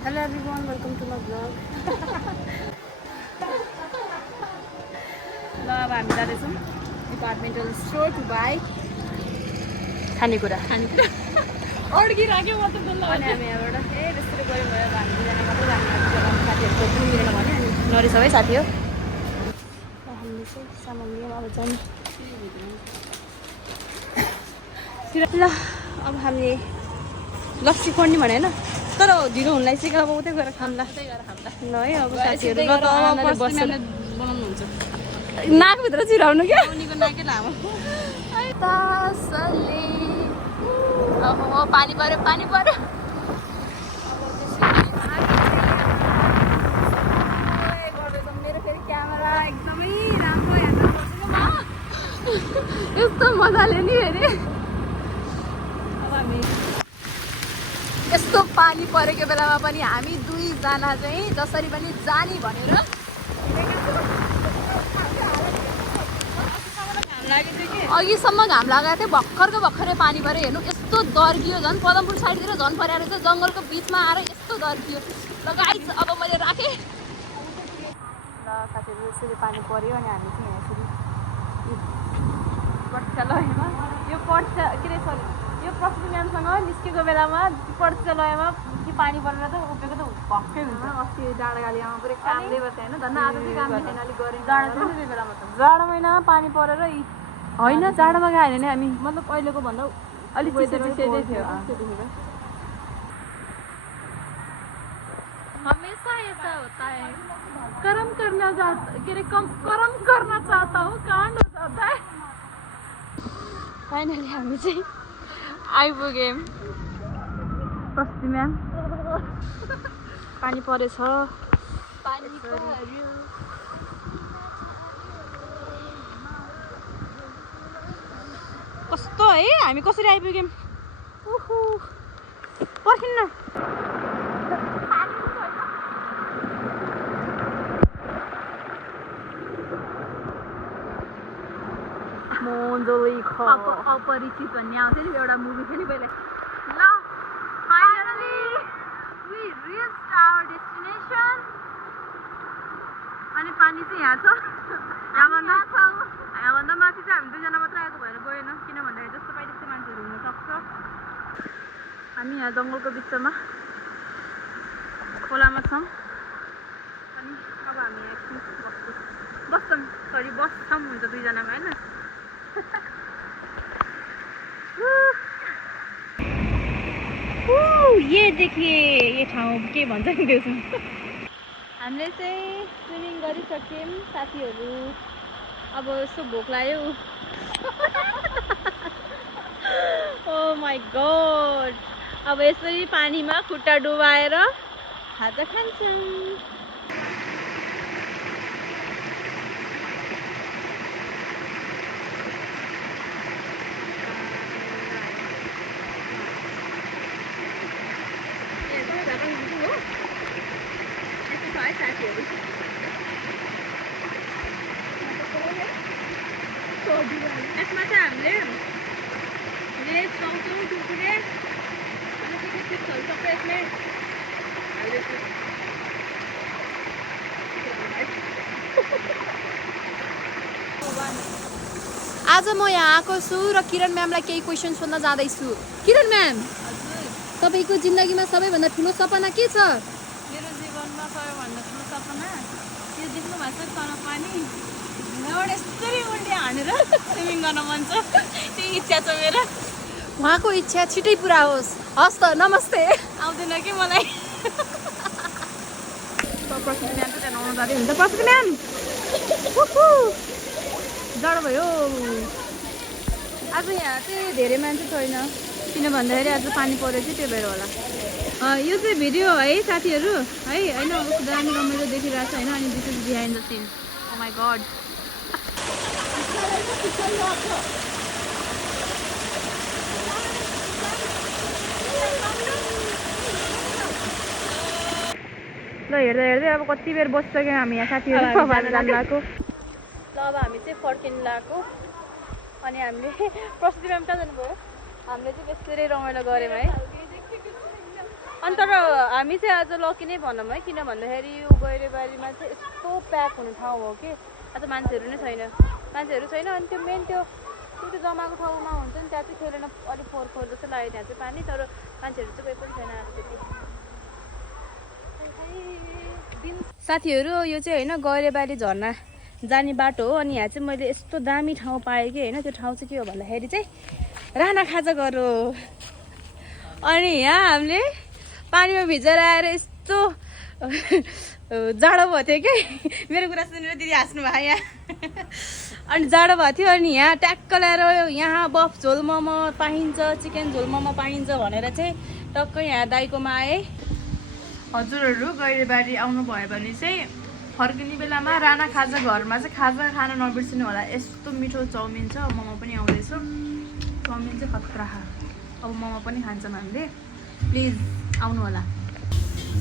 Hello everyone, welcome to my vlog. ल अब हामी जाँदैछौँ डिपार्टमेन्टल स्टोर टु बाई खानेकुरा अड्किराख्यो म त डल्लो अनि हामी यहाँबाट त्यसरी गऱ्यौँ भयो अब हामी दुईजना मात्रै जाने साथीहरूको जाउँ मिलेन भने अनि नरी सबै साथी हो हामीले चाहिँ सामान लियौँ अब जाने ल अब हामीले लस्सी खोल्ने भने होइन तर ढिलो हुन लागिसक्यो अब उतै गएर खाउँला ल है अब साथीहरू ल त अब बस्छ बनाउनुहुन्छ नाकभित्र चिराउनु क्या उनीको नाकै लामो तासले ओहो पानी पर्यो मेरो फेरि क्यामेरा एकदमै राम्रो हेर्न खोज्छु म यस्तो मजाले नि फेरि अब हामी यस्तो पानी परेको बेलामा पनि हामी दुईजना चाहिँ जसरी पनि जाने भनेर अघिसम्म घाम लगाएको थियो भर्खरै पानी पऱ्यो हेर्नु यस्तो दर्कियो झन् पदमपुर साइडतिर झन् परेर चाहिँ जङ्गलको बिचमा आएर यस्तो दर्कियो ल गाइस अब मैले राखेँ ल साथीहरू यसरी पानी पऱ्यो अनि हामी चाहिँ यहाँ यसरी पठ्यालयमा यो यो प्रस्तुति म्यामसँग निस्केको बेलामा पठ्यालयमा कि पानी परेर त उभिएको त भक्कै हुन्छ अस्ति डाँडागालीमा पुरै कामले बस्यो होइन धन्न आज चाहिँ काम छैन अलिक गरेँ जाडो बेलामा त जाडो महिनामा पानी परेर होइन जाडोमा गयो भने हामी मतलब अहिलेको भन्दा अलिक चिसै थियो हमेशा ऐसा होता है कर्म करना चाहता हूँ कांड हो जाता है फाइनली हामी चाहिँ आइपुग्यौँ प्रस्तुति म्याम पानी परेछ कस्तो है हामी कसरी आइपुग्यौँ उहु पर्खिन्न अपरिचित भन्ने आउँथ्यो नि एउटा मुभी थियो नि पहिले ल finally we reached our destination अनि पानी चाहिँ यहाँ छ यहाँभन्दा माथि चाहिँ हामी दुईजना मात्र आएको भएर गएन किन भन्दाखेरि जस्तो पाइ त्यस्तो मान्छेहरू हुनसक्छ हामी यहाँ जङ्गलको बिचमा खोलामा छौँ अनि अब हामी एकछिन बस्छौँ हुन्छ दुईजनामा होइन ये देखिए ये ठाउँ के भन्छ नि त्यसमा हामीले चाहिँ स्विमिङ गरिसक्यौँ साथीहरू अब यसो भोक लाग्यो ओ माई गॉड अब यसरी पानीमा खुट्टा डुबाएर खाजा खान्छौँ यसमा चाहिँ हामीले लेस पाउँछौँ कुरकुरे अनि के चिप्सहरू सबै यसमै हाल्दैछु आज म यहाँ आएको छु र किरण म्यामलाई केही क्वेसन सोध्न जाँदैछु किरण म्याम तपाईँको जिन्दगीमा सबैभन्दा ठुलो सपना के छ मेरो जीवनमा सबैभन्दा ठुलो सपना यो देख्नु भएको छ तल पानी ढुङ्गाबाट यस्तरी उल्टी हानेर स्विमिङ गर्न मन छ त्यही इच्छा छ मेरो उहाँको इच्छा छिटै पुरा होस् हस् त नमस्ते आउँदैन कि मलाई प्रस्तुति म्याम चाहिँ नुहाउनु जाँदै हुन्छ प्रस्तुति म्याम जाडो भयो आज यहाँ चाहिँ धेरै मान्छे छैन किन भन्दाखेरि आज पानी परेको थियो त्यो भएर होला यो चाहिँ भिडियो है साथीहरू है होइन दामी रमाइलो देखिरहेको छ होइन अनि this is behind the scene oh my god ल हेर्दै हेर्दै अब कति बेर बसिसक्यौँ हामी यहाँ साथीहरू जानु लाग्यो ल अब हामी चाहिँ फर्किनु लाग्यो अनि हामीले प्रस्तुति म्याम कहाँ जानुभयो हामीले चाहिँ त्यसरी रमाइलो गऱ्यौँ है अनि तर हामी चाहिँ आज लकी नै भनौँ है, किन भन्दाखेरि यो गैरेबारीमा चाहिँ यस्तो प्याक हुने ठाउँ हो कि आज मान्छेहरू नै छैन, अनि त्यो मेन त्यो जमाएको ठाउँमा हुन्छ नि, त्यहाँ चाहिँ खेलेन अलिक फोहोर जस्तो लाग्यो त्यहाँ चाहिँ पानी, तर मान्छेहरू चाहिँ कोही पनि छैन आज त्यति। साथीहरू यो चाहिँ होइन गैरेबारी झर्ना जाने बाटो हो, अनि यहाँ चाहिँ मैले यस्तो दामी ठाउँ पाएँ कि होइन, त्यो ठाउँ चाहिँ के हो भन्दाखेरि चाहिँ राना खाजा घर हो। अनि यहाँ हामीले पानीमा भिजेर आएर यस्तो जाडो भएको थियो कि मेरो कुरा सुनेर दिदी हाँस्नु भयो यहाँ। अनि जाडो भएको थियो, अनि यहाँ ट्याक्क ल्याएर यहाँ बफ झोल मोमो पाइन्छ, चिकन झोल मोमो पाइन्छ भनेर चाहिँ टक्कै यहाँ दाइकोमा आएँ। हजुरहरू गैरेबारी आउनुभयो भने चाहिँ फर्किने बेलामा राना खाजा घरमा चाहिँ खाजा खान नबिर्सिनु होला। यस्तो मिठो चाउमिन छ, मोमो पनि आउँदैछ, चाउमिन चाहिँ खतरा। अब मोमो पनि खान्छौँ हामीले, प्लिज आउनु होला।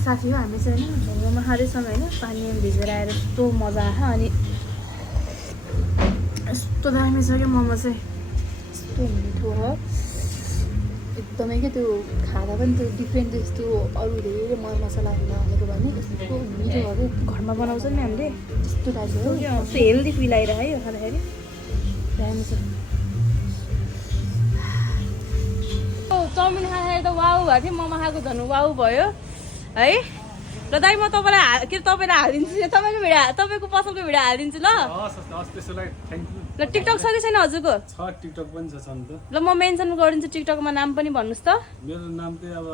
साथी हो हामी चाहिँ होइन मोमो खाँदैछौँ होइन, पानीमा भिजेर आएर यस्तो मजा आयो। अनि यस्तो दामी छ क्या मोमो चाहिँ, यस्तो मिठो हो एकदमै क्या, त्यो खाँदा पनि त्यो डिफ्रेन्ट यस्तो अरू धेरै मरमसलाहरू नहालेको भने यस्तो मिठो हो क्या। घरमा बनाउँछ नि हामीले त्यस्तो टाइपको हो क्या, यस्तो हेल्दी फिल आइरह्यो है यो खाँदाखेरि, दामी छ। चाउमिन खाँदाखेरि त वाउ भएको थियो, मोमो खाएको झन् वाउ भयो है। ल दाइ म तपाईँलाई तपाईँलाई हालिदिन्छु, तपाईँको पसलको भिडियो हालिदिन्छु ल। ल टिकटक छ कि छैन हजुरको? टिकटक पनि छ त। ल म मेन्सन गरिदिन्छु टिकटकमा, नाम पनि भन्नुहोस् त। मेरो नाम चाहिँ अब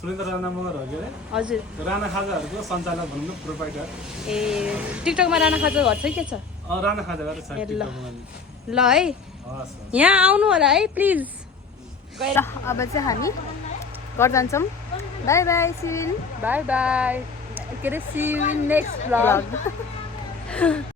सुरेन्द्र राणा मगर हो के अरे। हजुर राणा खाजाहरूको सञ्चालक भनौँ न, प्रोभाइडर। ए टिकटकमा राणा खाजा घर चाहिँ के छ? राणा खाजाहरू छ ल टिकटकमा। है यहाँ आउनु होला है प्लिज। गएर अब चाहिँ हामी घर जान्छौँ। Bye bye, see you in, bye bye, के अरे see you in next vlog.